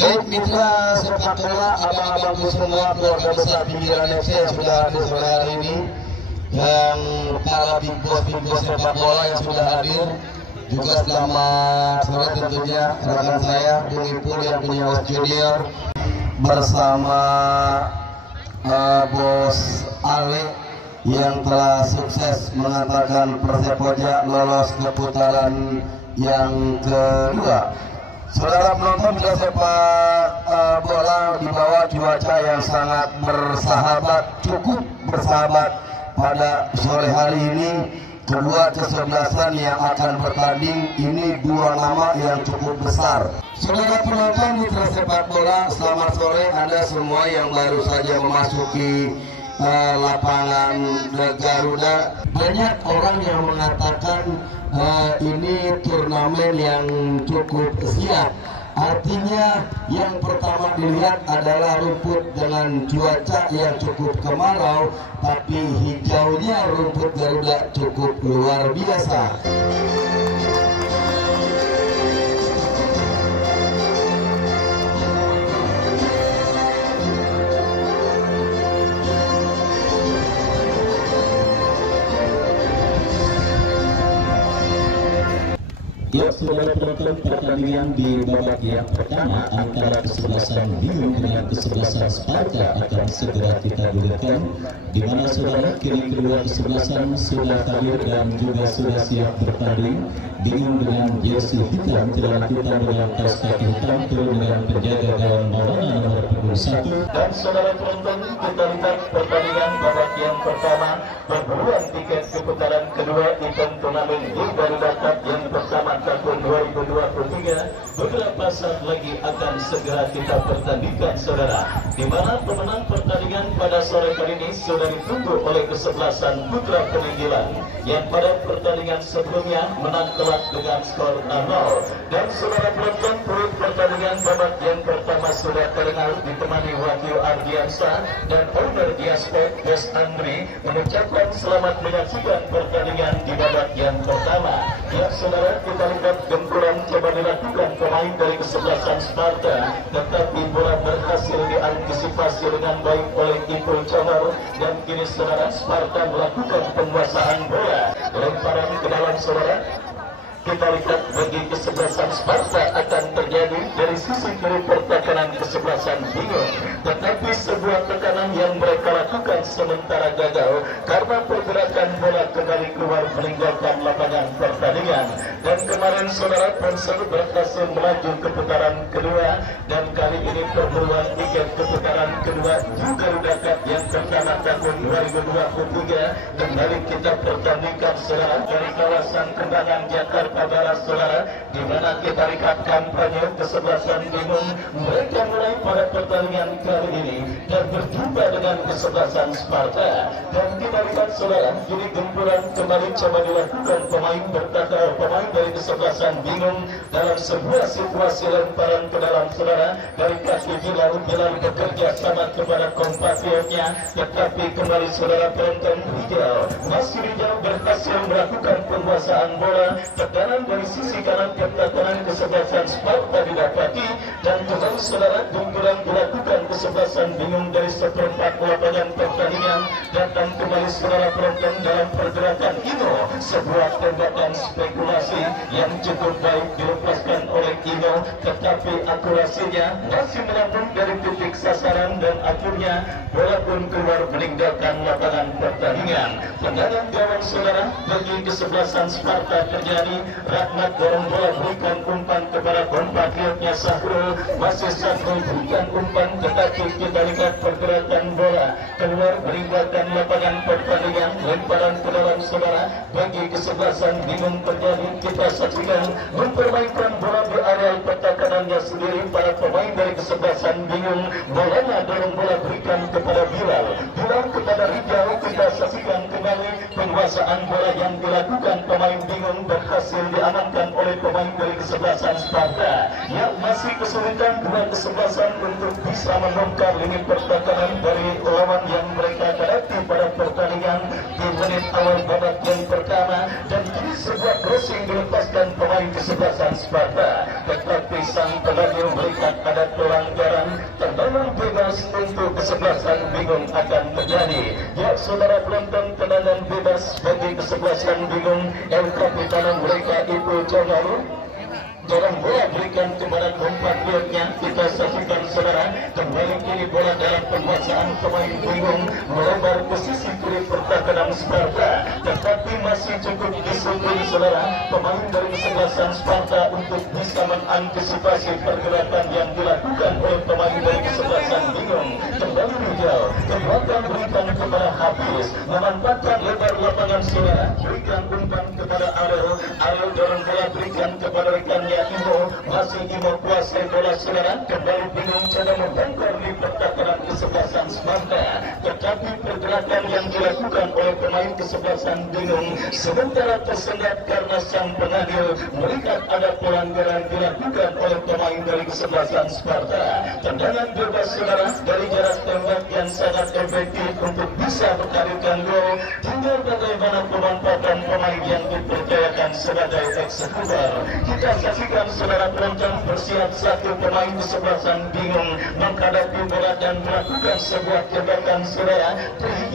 Baik mitra sepak bola, abang-abangku semua, keluarga besar pinggiran FC yang sudah hadir sore hari ini, yang para big boss sepak bola yang sudah hadir, juga selamat sore tentunya rekan saya Bung Ipul yang punya West Junior bersama Bos Ale yang telah sukses mengantarkan Persepoja lolos ke putaran yang kedua. Saudara penonton, juga sepak bola di bawah cuaca yang sangat bersahabat, cukup bersahabat pada sore hari ini. Kedua kesebelasan yang akan bertanding ini dua nama yang cukup besar. Saudara penonton mitra sepak bola, selamat sore Anda semua yang baru saja memasuki lapangan Garuda. Banyak orang yang mengatakan ini turnamen yang cukup siap. Artinya yang pertama dilihat adalah rumput dengan cuaca yang cukup kemarau, tapi hijaunya rumput Garuda cukup luar biasa. Ya, saudara penonton, pertandingan di babak yang pertama antara kesebelasan Bingung dengan kesebelasan Sparta akan segera kita dulukan, di mana saudara kini kedua kesebelasan sudah hadir dan juga sudah siap bertanding. Bingung dengan jersey hitam tidak lakukan dengan kaos kaki hitam dengan penjaga gawang Maulana nomor punggung 1. Dan saudara penonton, kita lihat pertandingan babak yang pertama, perburuan tiket ke putaran kedua event turnamen di Garuda Cup yang bersama tahun 2023 beberapa saat lagi akan segera kita pertandingkan saudara, di mana pemenang pertandingan pada sore hari ini sudah ditunggu oleh kesebelasan Putra Peninggilan yang pada pertandingan sebelumnya menang telak dengan skor 0. Dan saudara penonton, perut pertandingan babak yang pertama sudah terdengar ditemani Wakil Ardiansa dan owner Diasport Bos Andri mengucapkan selamat menyaksikan pertandingan di babak yang pertama. Ya saudara, kita lihat gempuran coba dilakukan pemain dari kesebelasan Sparta, tetapi bola berhasil diantisipasi dengan baik oleh Ipul Conor, dan kini saudara Sparta melakukan penguasaan bola. Lemparan ke dalam saudara. Kita lihat bagi kesebelasan Sparta akan terjadi dari sisi kiri pertekanan kesebelasan Bingung, tetapi sebuah tekanan yang mereka lakukan sementara gagal karena pergerakan bola kembali keluar meninggalkan lapangan pertandingan. Dan kemarin saudara Ponsel berhasil melaju ke putaran kedua, dan kali ini perburuan tiket ke putaran kedua juga Garuda Cup yang pertama tahun 2023 kembali kita pertandingkan saudara dari kawasan Kembangan Jakarta Barat saudara, di mana kita lihat kampanye kesebelasan Bingung. Mereka mulai pada pertandingan kali ini dan berjumpa dengan kesebelasan Sparta, dan kita lihat saudara, jadi gempuran kembali coba dilakukan pemain dari kesebelasan Bingung dalam sebuah situasi lemparan ke dalam saudara dari kaki Bilal bekerja sama kepada kompatriotnya, tetapi kembali saudara penonton hijau masih hijau berhasil melakukan penguasaan bola. Tekanan dari sisi kanan pertahanan kesebelasan Sparta didapati, dan kembali saudara gempuran dilakukan kesebelasan Bingung dari seperempat lapangan pertandingan. Datang kembali saudara penonton dalam pergerakan Ino, sebuah tembakan spekulasi yang cukup baik dilepaskan oleh Ino, tetapi akurasinya masih melambung dari titik sasaran, dan akhirnya bola pun keluar meninggalkan lapangan pertandingan. Tendangan gawang saudara bagi kesebelasan Sparta terjadi. Rahmat dorong bola berikan umpan kepada kompatriotnya Sahrul, masih Sahrul berikan umpan, tetapi kita lihat pergerakan bola keluar meninggalkan lapangan pertandingan. Lemparan ke dalam saudara bagi kesebelasan Bingung terjadi. Kita saksikan mempermainkan bola di area pertahanannya sendiri para pemain dari kesebelasan Bingung. Bolanya dorong bola berikan kepada Bilal kepada Rijal. Kita saksikan kembali penguasaan bola yang dilakukan pemain Bingung berhasil diamankan oleh pemain dari kesebelasan Sparta. Ya, masih kesulitan dua kesebelasan untuk bisa membongkar lini pertahanan dari lawan yang mereka hadapi pada pertandingan di menit awal babak yang pertama, dan sebuah crossing dilepaskan pemain kesebelasan Sparta, tetapi sang penagih melihat ada pelanggaran. Tendangan bebas untuk kesebelasan bingung akan terjadi. Ya saudara penonton, tendangan bebas bagi kesebelasan bingung. El Kapitanan mereka itu Jonalu. Dorong bola berikan kepada compatriotnya. Kita saksikan saudara, kembali kini bola dalam penguasaan pemain bingung, melebar ke sisi kiri pertahanan Sparta, tetapi masih cukup disusun saudara pemain dari kesebelasan Sparta untuk bisa mengantisipasi pergerakan yang dilakukan oleh pemain dari kesebelasan bingung. Kembali hijau, kekuatan berikan kepada Hafiz, memanfaatkan lebar lapangan saudara, berikan umpan kepada Ariel dorong bola berikan kepada rekannya Imo, masih Imo kuasai bola saudara, kembali bingung coba membongkar di pertahanan kesebelasan Sparta, tetapi pergerakan yang dilakukan oleh pemain kesebelasan bingung sementara tersendat karena sang penagih melihat ada pelanggaran dilakukan oleh pemain dari kesebelasan Sparta. Tendangan bebas saudara dari jarak tembak yang sangat efektif untuk bisa menghadirkan gol. Tinggal bagaimana pemanfaatan pemain yang dipercayakan sebagai eksekutor. Kita saksikan saudara penonton, bersiap satu pemain kesebelasan bingung menghadapi bola dan melakukan sebuah tembakan saudara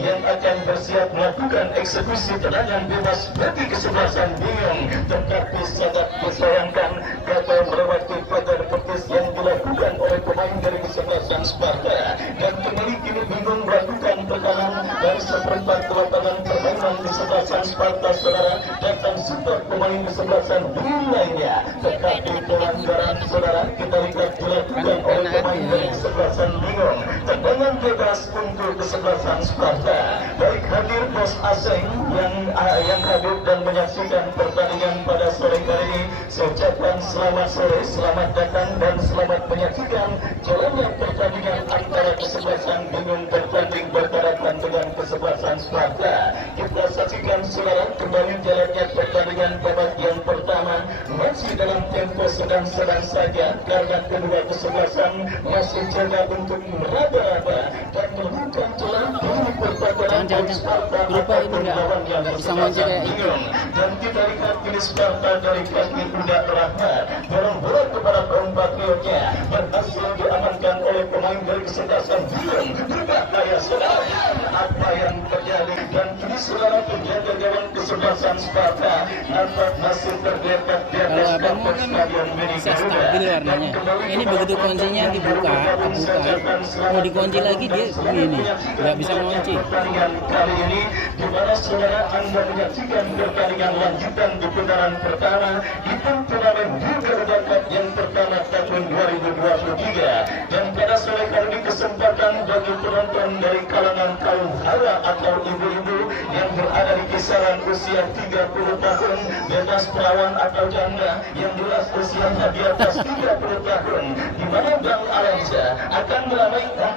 yang akan bersiap melakukan eksekusi tendangan bebas bagi kesebelasan bingung, tetapi sangat disayangkan gagal melewati pagar petis yang dilakukan oleh pemain dari kesebelasan Sparta, dan kembali kini bingung melakukan tekanan dari seperempat lapangan permainan kesebelasan Sparta saudara, datang super pemain kesebelasan bingung lainnya, tetapi pelanggaran saudara kita lihat dilakukan oleh pemain dari kesebelasan bingung. Tendangan bebas untuk kesebelasan Sparta. Baik hadir bos asing yang hadir dan menyaksikan pertandingan pada sore kali ini, saya ucapkan selamat sore, selamat datang dan selamat menyaksikan jalannya pertandingan antara kesebelasan bingung bertanding berhadapan dengan kesebelasan Sparta. Kita saksikan saudara kembali jalannya pertandingan babak yang pertama masih dalam tempo sedang-sedang saja karena kedua kesebelasan masih coba untuk meraba-raba dan melakukan jalan dari pertahanan Sparta ataupun lawan yang kesebelasan bingung. Dan kita lihat ini Sparta dari kaki Uda Rahmat dorong bola kepada compatriotnya, berhasil diamankan oleh pemain dari kesebelasan bingung. Berbahaya saudara apa yang terjadi, dan ini saudara penjaga gawang kesebelasan Sparta nampak masih tergeletak di atas kompleks stadion Milik Garuda. Warnanya ini begitu kuncinya dibuka, mau dikunci lagi dia begini, nggak bisa mengunci. Pertandingan kali ini di mana saudara Anda menyaksikan pertandingan lanjutan di putaran pertama di turnamen Garuda Cup yang pertama tahun 2023, dan pada sore kali ini kesempatan bagi penonton dari kalangan kaum hawa atau ibu-ibu yang berada di kisaran usia 30 tahun, bebas perawan atau janda yang jelas usianya di atas 30 tahun, di mana Bang Alanza akan meramaikan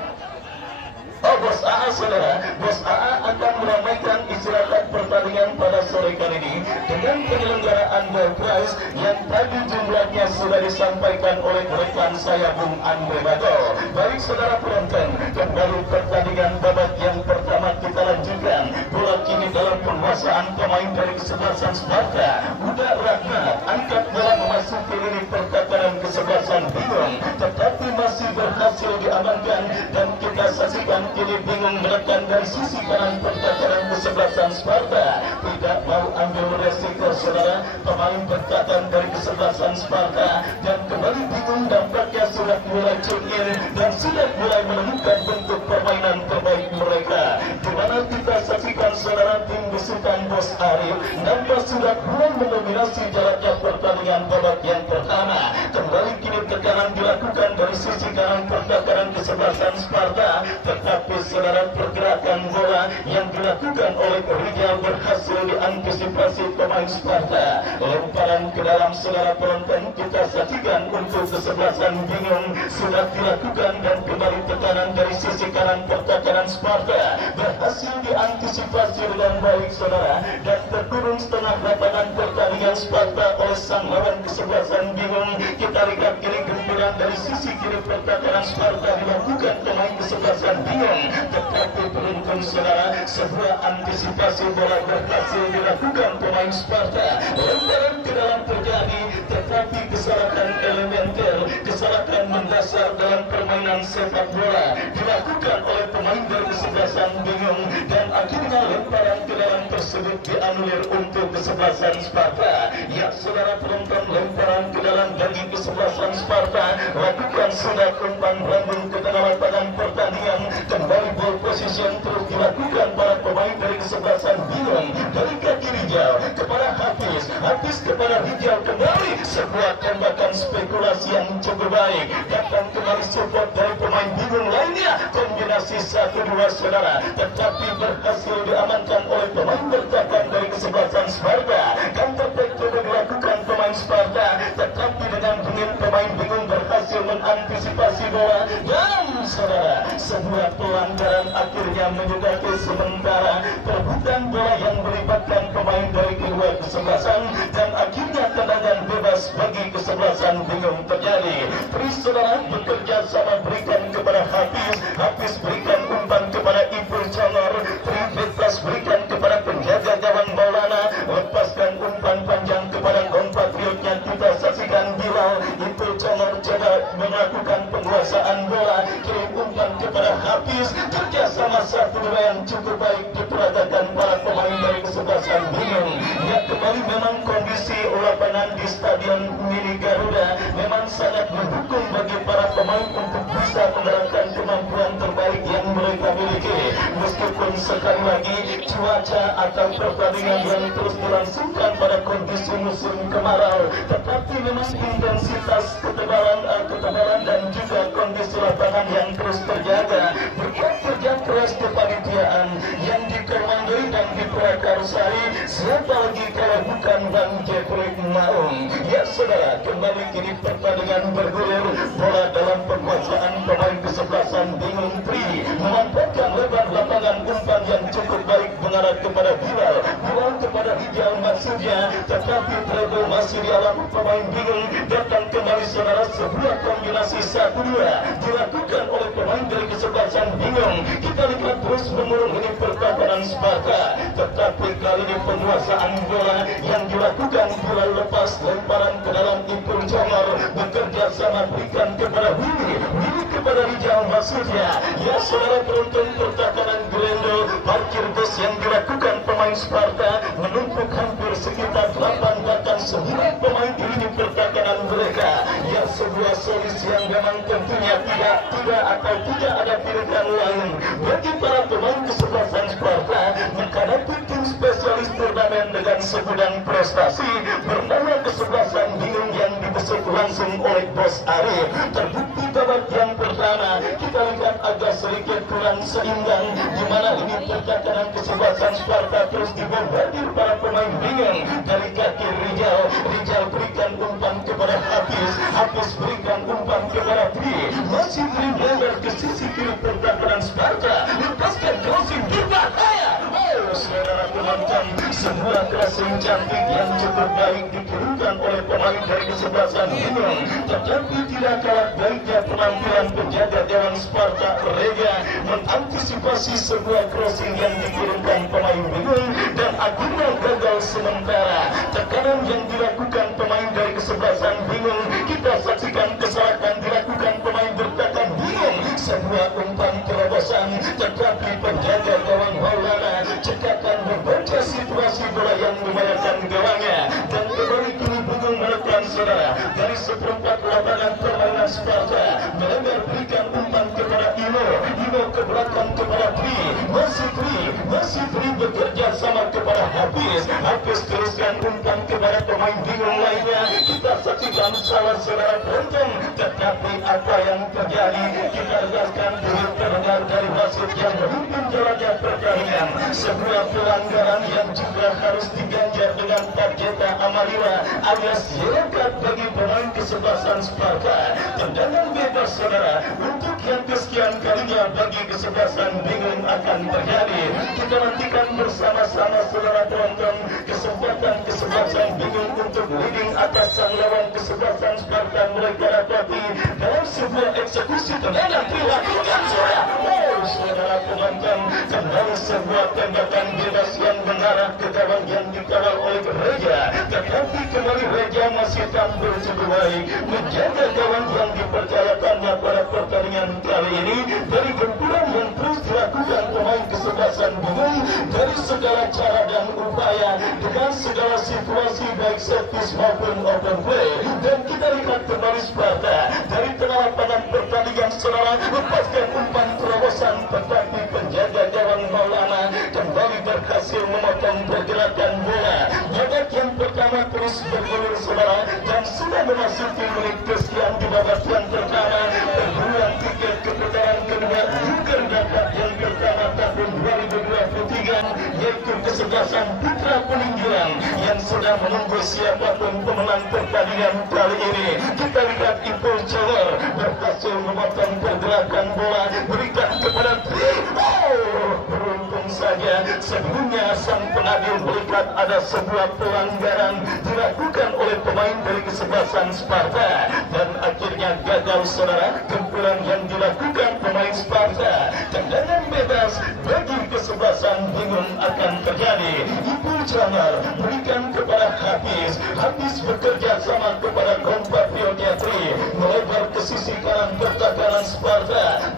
Bos AA saudara, Bos AA akan meramaikan istirahat pertandingan pada sore kali ini dengan penyelenggaraan door prize yang tadi jumlahnya sudah disampaikan oleh rekan saya Bung Andre Bago. Baik saudara penonton, kembali pertandingan babak yang pertama kita lanjutkan. Bola kini dalam penguasaan pemain dari kesebelasan Sparta. Uda Rahmat angkat bola memasuki lini pertahanan kesebelasan bingung, tetapi masih berhasil diamankan, dan kita saksikan kini bingung menekan dari sisi kanan pertahanan kesebelasan Sparta, tidak mau ambil resiko saudara pemain pertahanan dari kesebelasan Sparta, dan kembali bingung dampaknya sudah mulai cekir dan sudah mulai menemukan bentuk permainan terbaik mereka, di mana kita saksikan saudara tim besutan Bos Arif nampak sudah mulai mendominasi jalannya pertandingan babak yang pertama. Kembali kini tekanan dilakukan dari sisi kanan pertahanan kesebelasan Sparta, tetapi saudara pergerakan bola yang dilakukan oleh Rijal berhasil diantisipasi pemain Sparta. Lemparan ke dalam saudara penonton kita saksikan untuk kesebelasan bingung sudah dilakukan, dan kembali tekanan dari sisi kanan pertahanan Sparta berhasil diantisipasi dengan baik saudara, dan terkurung setengah lapangan pertandingan Sparta oleh sang melawan kesebelasan bingung. Kita lihat kiri gempuran dari sisi kiri pertahanan Sparta dilakukan pemain kesebelasan bingung, tetapi beruntung saudara sebuah antisipasi bola berhasil dilakukan pemain Sparta. Lemparan ke dalam terjadi, tetapi kesalahan elementer, kesalahan mendasar dalam permainan sepak bola dilakukan oleh pemain dari kesebelasan bingung, dan akhirnya lemparan ke dalam tersebut dianulir untuk kesebelasan Sparta. Ya saudara penonton, lemparan ke dalam bagi kesebelasan Sparta lakukan sudah umpan lambung ke tengah lapangan pertandingan. Kembali ball position terus dilakukan para pemain dari kesebelasan bingung, dari kaki Rijal kepada Hafiz, Hafiz kepada Rijal kembali. Sebuah tembakan spekulasi yang cukup baik, datang kembali support dari pemain bingung lainnya. Kombinasi 1-2 saudara, tetapi berhasil diamankan oleh pemain bertahan dari kesebelasan Sparta. Counter attack coba dilakukan pemain Sparta, tetapi dengan dingin pemain bingung berhasil mengantisipasi bola, dan saudara sebuah pelanggaran akhirnya menyebabkan sementara perebutan bola yang melibatkan pemain dari kedua kesebelasan, dan akhirnya tendangan bebas bagi kesebelasan bingung terjadi. Terus saudara bekerja sama, berikan kepada Hafiz, Hafiz berikan umpan kepada Ipul Congor, bebas berikan kepada penjaga gawang Maulana, lepaskan umpan panjang kepada kompatriotnya. Kita saksikan Bilal, Ipul Congor coba melakukan penguasaan bola, kirim umpan kepada Hafiz, kerjasama 1-2 yang cukup baik diperhatikan para pemain dari kesebelasan bingung. Ya kembali memang kondisi lapangan di Stadion Mini Garuda memang sangat mendukung bagi para pemain untuk bisa menerapkan kemampuan terbaik yang mereka miliki. Meskipun sekali lagi cuaca atau pertandingan yang terus dilangsungkan pada kondisi musim kemarau, tetapi memang intensitas ketebalan dan juga kondisi lapangan yang terus terjaga berkat kerja keras kepanitiaan yang dikomandoi dan diprakarsai siapa lagi kalau bukan Bang Jeffrey Maung. Ya saudara, kembali kini pertandingan bergulir, bola dalam penguasaan pemain kesebelasan bingung Tri memanfaatkan lebar lapangan, umpan yang cukup baik mengarah kepada Bilal, Bilal kepada Rijal maksudnya, tetapi treble masih di alam pemain bingung. Datang kembali saudara sebuah kombinasi 1-2 dilakukan oleh pemain dari kesebelasan bingung. Kita lihat terus menurun ini pertahanan Sparta, tetapi kali ini penguasaan bola yang dilakukan Bilal, lepas lemparan ke dalam Ipul Congor, bekerja sama berikan kepada Willy, Willy kepada Rijal maksudnya. Ya saudara penonton, pertahanan Grendo, parkir bus yang dilakukan pemain Sparta menumpuk hampir sekitar 8 bahkan 9 pemain di lini pertahanan mereka. Ya sebuah solusi yang memang tentunya tidak ada pilihan lain bagi para pemain kesebelasan Sparta menghadapi tim spesialis turnamen dengan segudang prestasi bernama kesebelasan bingung yang dibesuk langsung oleh Bos Arif. Terbukti babak yang pertama kita lihat agak sedikit kurang seimbang, di mana ini pertahanan kesebelasan Sparta terus dibombardir para pemain bingung dari kaki Rijal, Rijal berikan umpan kepada Hafiz, Hafiz berikan umpan kepada Tri, masih Tri melempar ke sisi kiri pertahanan Sparta, lepaskan crossing berbahaya. Oh saudara penonton, sebuah crossing cantik yang cukup baik dikirimkan oleh pemain dari kesebelasan bingung, tetapi tidak kalah baiknya penampilan penjaga gawang Sparta Rega mengantisipasi sebuah crossing yang dikirimkan pemain bingung, dan akhirnya gagal sementara. Tekanan yang dilakukan pemain dari kesebelasan bingung, kita saksikan kesalahan dilakukan pemain bertahan bingung. Sebuah umpan terobosan, tetapi penjaga gawang Maulana cekatan membaca situasi bola yang membahayakan gawangnya, dan kembali kini bingung menekan saudara dari seperempat lapangan permainan Sparta melebar berikan umpan kepada Ino, Ino ke belakang kepada Tri, masih Tri bekerja sama kepada Hafiz, Hafiz teruskan umpan kepada pemain bingung lainnya. Kita saksikan salah saudara penonton, tetapi apa yang terjadi kita lihatkan dulu terdengar dari wasit yang memimpin jalannya pertandingan. Sebuah pelanggaran yang juga harus diganjar dengan tarjeta Amarila alias yellow card bagi pemain kesebelasan Sparta. Tendangan bebas saudara untuk yang kesekian kalinya bagi kesebelasan bingung akan terjadi. Kita nantikan bersama-sama saudara penonton kesempatan kesebelasan bingung untuk leading atas sang lawan kesebelasan Sparta mereka dapati dalam sebuah eksekusi tendangan dilakukan saudara penonton kembali sebuah tembakan bebas yang mengarah ke gawang yang dikawal oleh Reja, tetapi kembali Reja masih tampil cukup baik menjaga gawang yang dipercayakannya pada pertandingan kali ini dari benturan yang terus dilakukan pemain kesebelasan bingung dari segala cara dan upaya dengan segala situasi baik servis maupun open play. Dan kita lihat kembali Sparta dari tengah lapangan pertandingan saudara lepaskan umpan terobosan, tetapi penjaga gawang Maulana kembali berhasil memotong pergerakan bola. Babak yang pertama terus bergulir saudara dan sudah memasuki menit kesekian di babak yang pertama. Perburuan tiket keputaran kedua Joker dapat yang pertama tahun 2023 yaitu kesebelasan Putra Peninggilan yang sudah menunggu siapapun pemenang pertandingan kali ini. Kita lihat Ipul Cowor berhasil memotong pergerakan bola berikan kepada beruntung saja sebelumnya sang pengadil melihat ada sebuah pelanggaran dilakukan oleh pemain dari kesebelasan Sparta dan akhirnya gagal saudara gempuran yang dilakukan pemain Sparta. Tendangan bebas bagi kesebelasan bingung akan terjadi. Ipul Cowor berikan kepada Hafiz bekerja sama kepada kompatriotnya Tri melebar ke sisi kanan pertahanan Sparta.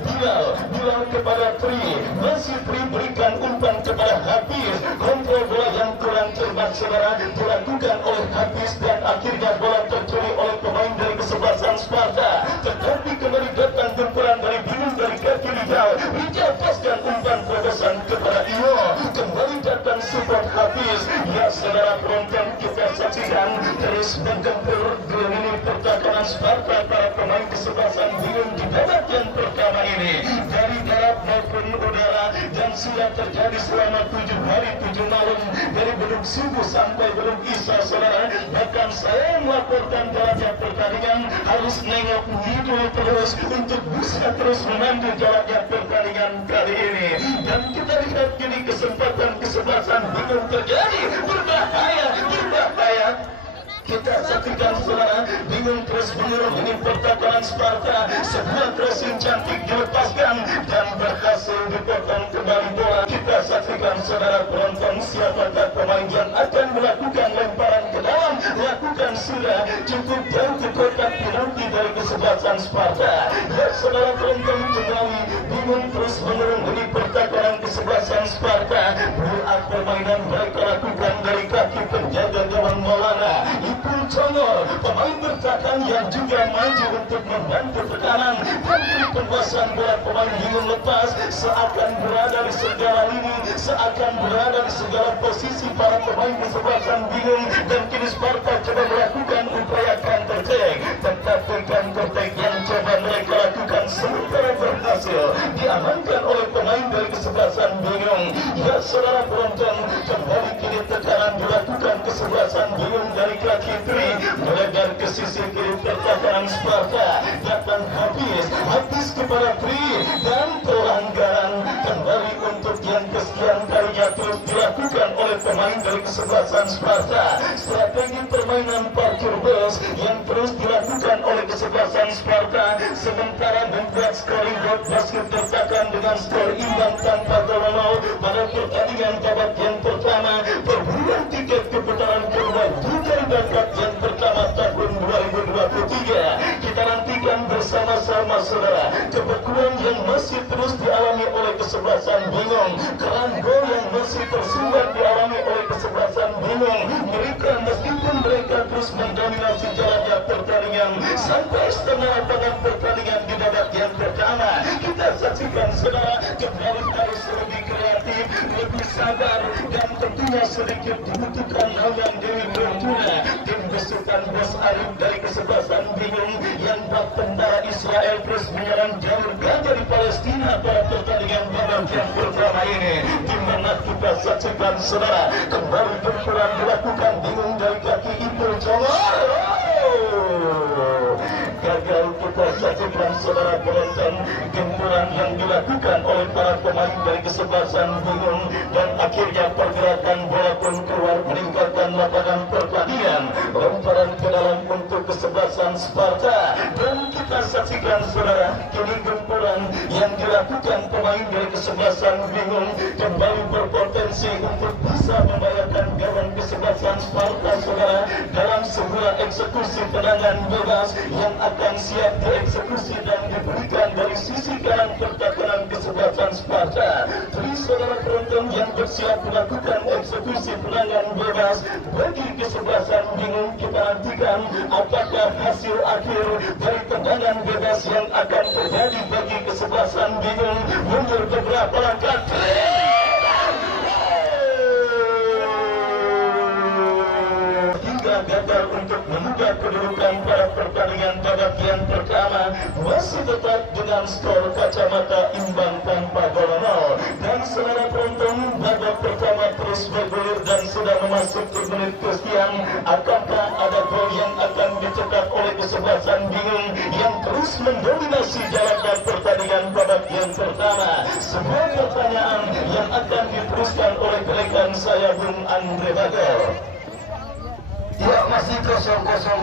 Bilal kepada Tri, masih Tri berikan umpan kepada Hafiz. Kontrol bola yang kurang cermat saudara dilakukan oleh Hafiz dan akhirnya bola tercuri oleh pemain dari kesebelasan Sparta. Tetapi kembali datang gempuran dari bingung dari kaki Rijal paskan umpan terobosan kepada Iyo, kembali datang support Hafiz. Ya saudara penonton, kita saksikan terus menggempur lini pertahanan Sparta para pemain kesebelasan bingung di babak yang pertama ini dari darat maupun udara dan sudah terjadi selama 7 hari 7 malam dari belum subuh sampai belum isya saudara. Bahkan saya melaporkan jalannya pertandingan harus nengok hidul terus untuk bisa terus memandu jalannya pertandingan kali ini. Dan kita lihat kini kesempatan kesebelasan bingung terjadi berbahaya. Kita saksikan saudara bingung terus menyuruh ini pertahanan Sparta. Sebuah crossing cantik dilepaskan dan berhasil dipotong kembali bola. Kita saksikan saudara penonton siapakah pemain yang akan melakukan lemparan ke dalam. Lakukan sudah cukup jauh ke kotak penalti dari kesebelasan Sparta. Ya saudara penonton kembali bingung terus menyuruh ini pertahanan kesebelasan Sparta. Buat permainan mereka lakukan dari kaki penjaga gawang Maulana. Ipul Cowor, pemain bertahan yang juga maju untuk membantu tekanan dan beri penguasaan bola pemain bingung lepas seakan berada di segala lini, seakan berada di segala posisi para pemain kesebelasan bingung. Dan kini Sparta coba melakukan upaya counter attack, tetapi counter attack yang coba mereka lakukan sementara berhasil diamankan oleh pemain dari kesebelasan bingung. Ya saudara penonton, kembali kini tekanan dilakukan kesebelasan bingung dari kaki Tri melebar ke sisi kiri pertahanan Sparta. Datang Hafiz kepada Tri dan pelanggaran kembali untuk yang kesekian kalinya terus dilakukan oleh pemain dari kesebelasan Sparta. Strategi permainan parkir bus yang terus dilakukan oleh kesebelasan Sparta sementara membuat scoring board basket tertekan dengan skor imbang tanpa gol pada pertandingan babak yang pertama. Perburuan tiket keputaran kedua bukan bakat yang pertama tahun 2023. Kita nantikan bersama-sama saudara kebekuan yang masih terus dialami oleh kesebelasan bingung, keran gol yang masih tersumbat dialami oleh kesebelasan bingung. Mereka meskipun mereka terus mendominasi jalannya pertandingan sampai setengah lapangan pertandingan di babak yang pertama. Kita saksikan saudara kembali harus lebih kreatif, lebih sabar dan tentunya sedikit dibutuhkan hal yang Dewi Fortuna. Tim besutan Bos Arif dari kesebelasan bingung yang bak tentara Israel terus menyerang jalur Gaza di Palestina pada pertandingan babak yang pertama ini, di mana kita saksikan saudara kembali benturan dilakukan bingung dari kaki Ipul Cowor. gagal kita saksikan saudara penonton gempuran yang dilakukan oleh para pemain dari kesebelasan bingung dan akhirnya pergerakan bola pun keluar meninggalkan lapangan pertandingan. Lemparan ke dalam untuk kesebelasan Sparta dan kita saksikan saudara kini gempuran yang dilakukan pemain dari kesebelasan bingung kembali berpotensi untuk bisa membayarkan gawang kesebelasan Sparta saudara dalam sebuah eksekusi tendangan bebas yang akan siap dieksekusi dan diberikan dari sisi kanan pertahanan kesebelasan Sparta. Jadi saudara penonton yang bersiap melakukan eksekusi tendangan bebas bagi kesebelasan bingung, kita nantikan apakah hasil akhir dari tendangan bebas yang akan terjadi bagi kesebelasan bingung. Mundur beberapa langkah hingga gagal untuk menunda kedudukan pada pertandingan babak yang pertama, masih tetap dengan skor kacamata imbang tanpa gol nol. Dan saudara penonton, babak pertama terus bergulir dan sudah memasuki menit ke-9. Akankah ada gol yang akan dicetak oleh kesebelasan bingung yang terus mendominasi jalannya pertandingan babak yang pertama? Sebuah pertanyaan yang akan diteruskan oleh rekan saya Bung Andre Bagor. Ya, masih 0-0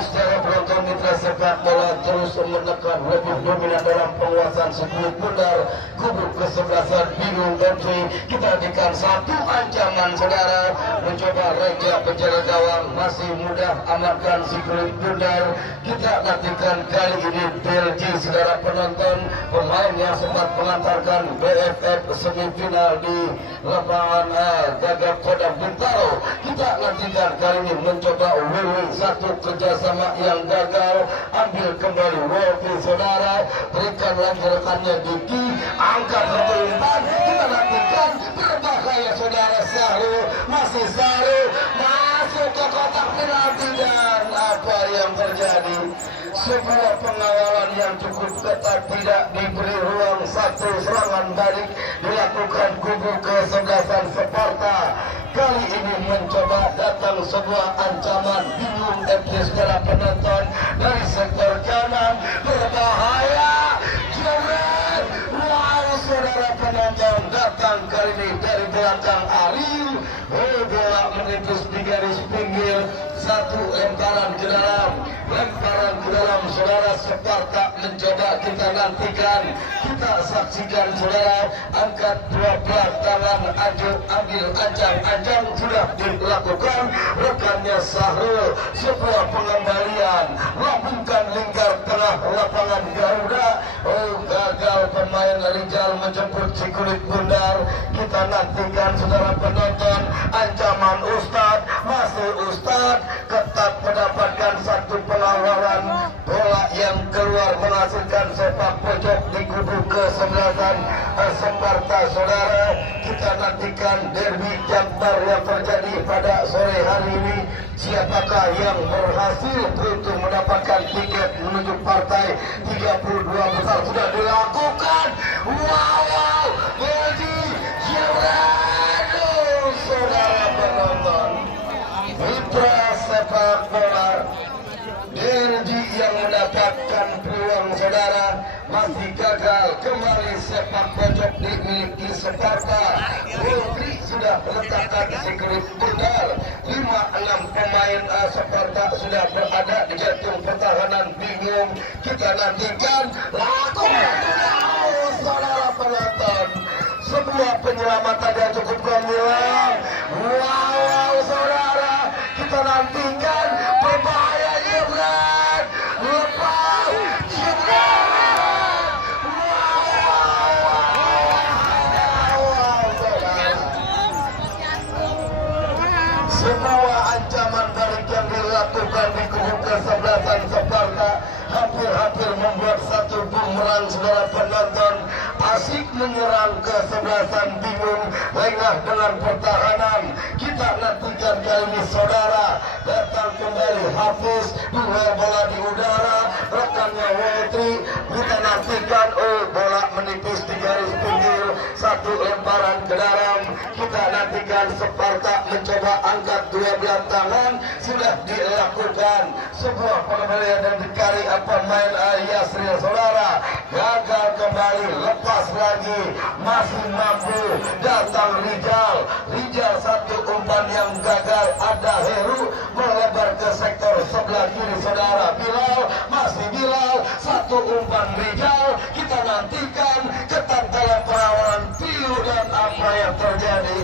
secara penonton mitra sepak bola terus menekan lebih dominan dalam penguasaan sekulit bundar kubu kesebelasan bingung country. Kita berikan satu ancaman saudara mencoba reja penjara gawang, masih mudah amankan sekulit bundar. Kita nantikan kali ini Belgi saudara penonton, pemain yang sempat mengantarkan BFF semifinal di lapangan Gagap Kodam Bintaro. Kita nantikan kali ini mencoba satu kerjasama yang gagal, ambil kembali Wolfi saudara, berikan lagi rekannya Diki, angkat satu umpan, kita nantikan berbahaya saudara. Sahrul, masih Sahrul masuk ke kotak penalti dan apa yang terjadi? Sebuah pengawalan yang cukup ketat, tidak diberi ruang, satu serangan balik dilakukan kubu kesebelasan Sparta. Kali ini mencoba datang sebuah ancaman bingung FC para penonton dari sektor kanan, berbahaya. Jauh, wow saudara penonton, datang kali ini dari belakang Ariel. Bola menipis di garis pinggir, satu lemparan ke dalam saudara. Sparta mencoba, kita nantikan, kita saksikan saudara, angkat dua belah tangan, ambil ancang sudah dilakukan rekannya Sahrul. Sebuah pengembalian, lambungkan lingkar tengah lapangan Garuda. Gagal pemain Rijal menjemput si kulit bundar. Kita nantikan saudara penonton, ancaman Ustad, masih Ustad ketat mendapatkan satu pengawalan, bola yang keluar menghasilkan sepak pojok di kubu kesebelasan Sparta saudara. Kita nantikan derby Jakbar yang terjadi pada sore hari ini. Siapakah yang berhasil beruntung mendapatkan tiket menuju partai 32 besar sudah dilakukan. Wow, Belgi Giordano saudara penonton, mitra sepak bola Belgi yang mendapatkan peluang saudara, masih gagal. Kembali sepak pojok dimiliki Sparta. Belgi sudah meletakkan sekulit bundar. 5-6 pemain Sparta sudah berada di jantung pertahanan bingung. Kita nantikan lakukan saudara penonton, sebuah penyelamatan yang cukup gemilang. Wow saudara, kita nantikan berbahaya Gibran, lepas Gibran. Semua ancaman balik yang dilakukan di kubu kesebelasan Sparta hampir membuat satu bumerang saudara penonton. Asik menyerang kesebelasan bingung, lengah dengan pertahanan. Kita nantikan kali ini saudara, datang kembali Hafiz, dua bola di udara, rekannya Woltri. Kita nantikan bola menipis di garis pinggir, satu satu lemparan ke dalam. Kita nantikan Sparta mencoba angkat dua belah tangan. Sudah dilakukan sebuah pengembalian dan dikari pemain Yasril saudara. Gagal kembali, lepas lagi, masih mampu datang Rijal satu umpan yang gagal. Ada Heru melebar ke sektor sebelah kiri saudara. Bilal satu umpan Rijal. Kita nantikan ketat perawalan pilu dan apa yang terjadi.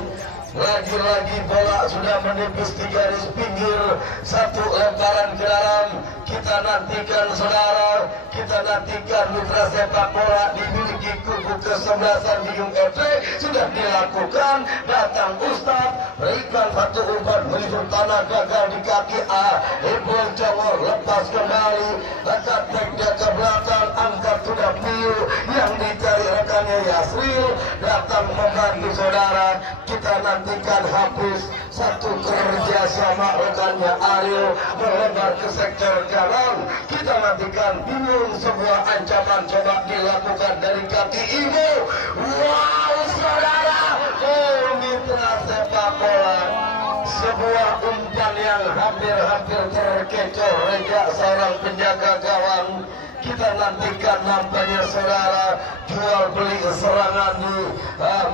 Lagi-lagi bola sudah menipis di garis pinggir. Satu lemparan ke dalam. Kita nantikan saudara. Kita nantikan mitra sepak bola dimiliki kubu kesebelasan Biyung FC. Sudah dilakukan. Datang Ustadz, berikan satu umpan menuju tanah, gagal di kaki A. Ibn Congor lepas kembali. Lekat backnya ke belakang. Angkat sudah pilu yang dicari rekannya Yasril. Datang membantu saudara. Kita nantikan Hafiz, satu kerja sama rekannya Ariel melebar ke sektor kanan. Kita nantikan Bingung, sebuah ancaman coba dilakukan dari kaki Ibu. Wow saudara, mitra sepak bola, sebuah umpan yang hampir terkecoh rejak seorang penjaga gawang. Kita nantikan nampaknya saudara jual beli serangan di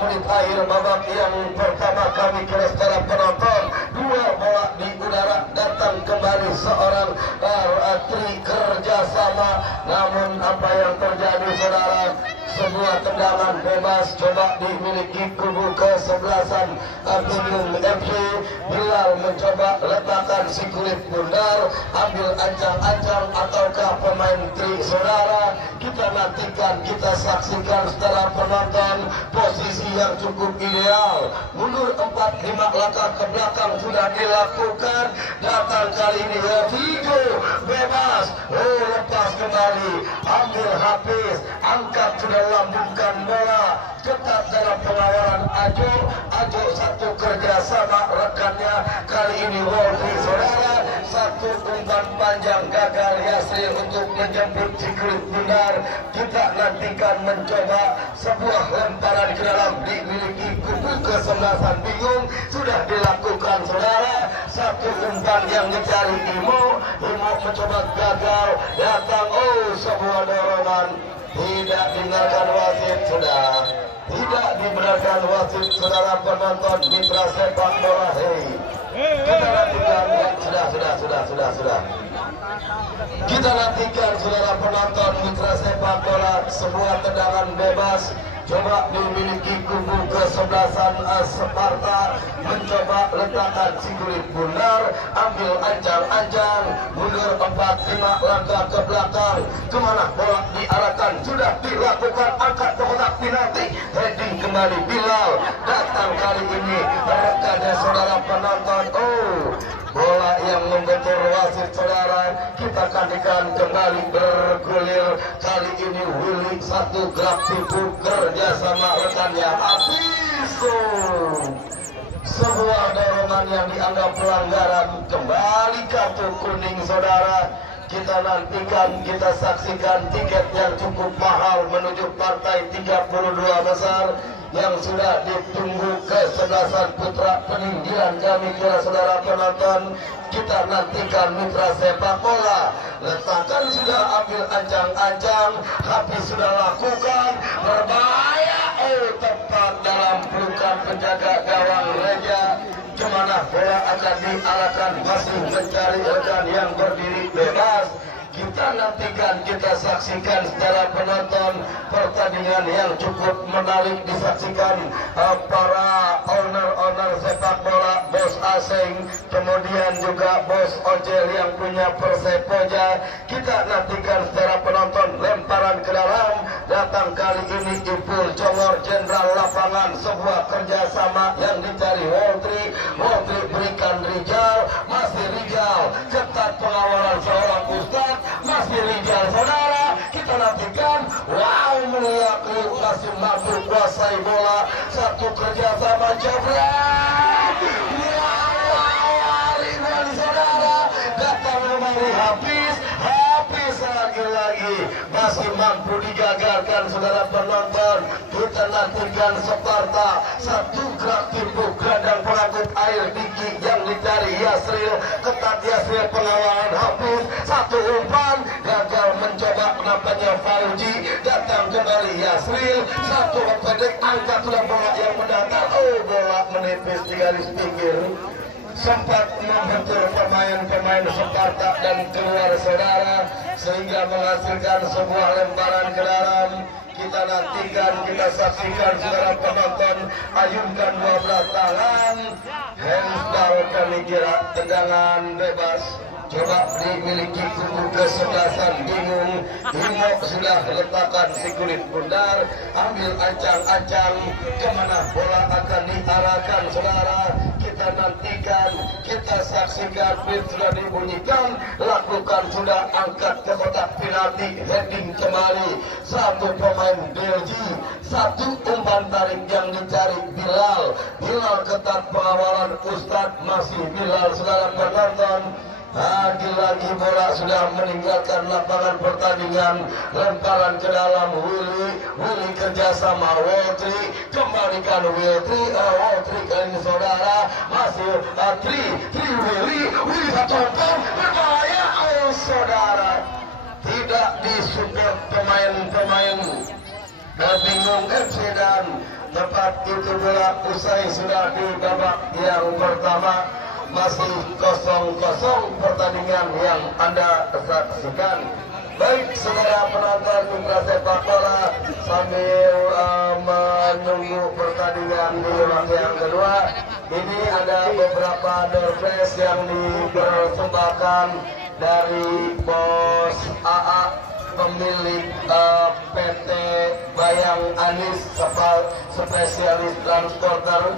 menit akhir babak yang pertama kami kelas para penonton. Dua bola di udara, datang kembali seorang tri kerjasama. Namun apa yang terjadi saudara, sebuah tendangan bebas coba dimiliki kubu kesebelasan Biyung FC. Bilal mencoba letakkan si kulit bundar, ambil ancang-ancang ataukah pemain tri saudara. Kita nantikan, kita saksikan setelah penonton. Posisi yang cukup ideal, mundur 4-5 langkah ke belakang sudah dilakukan. Datang kali ini Vigo bebas, lepas kembali, ambil Hafiz, angkat sudah lambungkan bola. Ketat dalam pengawalan Ajo satu kerjasama rekannya. Kali ini Wolfi saudara, satu umpan panjang gagal Yasril untuk menjemput si kulit bundar. Kita nantikan mencoba sebuah lemparan ke dalam dimiliki kubu kesebelasan Bingung. Sudah dilakukan saudara, satu umpan yang dicari Imo mencoba gagal. Datang sebuah dorongan, tidak dibenarkan wasit, sudah tidak dibenarkan wasit saudara penonton mitra sepak bola. Kita nantikan, sudah. Kita nantikan saudara penonton mitra sepak bola, sebuah tendangan bebas coba dimiliki kubu kesebelasan Sparta. Mencoba letakkan si kulit bundar, ambil ancang-ancang, mundur 4-5 langkah ke belakang. Kemana bola diarahkan? Sudah dilakukan, angkat ke kotak penalti, heading kembali Bilal. Datang kali ini rekannya saudara penonton. Bola yang membentur wasit saudara. Kita kandikan kembali bergulir. Kali ini Willy satu gerak tipu kerja sama rekannya Hafiz. Sebuah dorongan yang dianggap pelanggaran, kembali kartu kuning saudara. Kita nantikan, kita saksikan tiket yang cukup mahal menuju partai 32 besar yang sudah ditunggu kesebelasan putra peninggilan kami kira saudara penonton. Kita nantikan mitra sepak bola, letakkan sudah, ambil ancang-ancang, Hafiz sudah lakukan, berbahaya, tepat dalam pelukan penjaga gawang Reja. Kemana bola akan diarahkan, masih mencari rekan yang berdiri bebas. Kita nantikan, kita saksikan secara penonton pertandingan yang cukup menarik disaksikan para owner sepak bola, bos asing, kemudian juga bos ojel yang punya Persepoja. Kita nantikan secara penonton lemparan ke dalam. Datang kali ini Ipul Congor, jenderal lapangan, sebuah kerjasama yang dicari Woltri berikan Rijal, masih Rijal, ketat pengawalan seorang Ustadz, masih Rijal saudara. Kita nantikan, wow, melihat masih mampu kuasai bola, satu kerjasama jebret, wow, saudara. Datang kembali Hafiz lagi-lagi kembali masih mampu digagalkan saudara penonton. Kita nantikan Sparta satu gerak tipu gelandang pengangkut air Diki yang dicari Yasril, ketat Yasril pengawalan Hafiz, satu umpan gagal mencoba nampaknya Fauji, datang kembali Yasril, satu pendek angkat sudah bola yang mendatar, bola menipis di garis pinggir, sempat membentur pemain-pemain Sparta dan keluar saudara, sehingga menghasilkan sebuah lemparan ke dalam. Kita nantikan, kita saksikan saudara penonton, ayunkan 12 tangan, handball kami kira tendangan bebas. Coba dimiliki kubu kesebelasan bingung. Bimo sudah letakkan si kulit bundar, ambil ancang-ancang, kemana bola akan diarahkan saudara. Kita nantikan, kita saksikan, pin sudah dibunyikan, lakukan sudah, angkat ke kotak penalti, heading kembali. Satu pemain Belgia, satu umpan tarik yang dicari Bilal. Bilal ketat pengawalan Ustadz, masih Bilal saudara penonton. Lagi-lagi bola sudah meninggalkan lapangan pertandingan, lemparan ke dalam Willy kerjasama Waltri, kembalikan Waltri kali ini saudara, masih Willy satu umpan berbahaya, saudara, tidak disupport pemain-pemain bingung FC dan tepat itu bola usai sudah di babak yang pertama. Masih 0-0 pertandingan yang Anda saksikan. Baik saudara penonton mitra sepak bola, sambil menunggu pertandingan di babak yang kedua, ini ada beberapa door prize yang dipersembahkan dari Bos AA, pemilik PT Bayang Anis, spesialis transporter.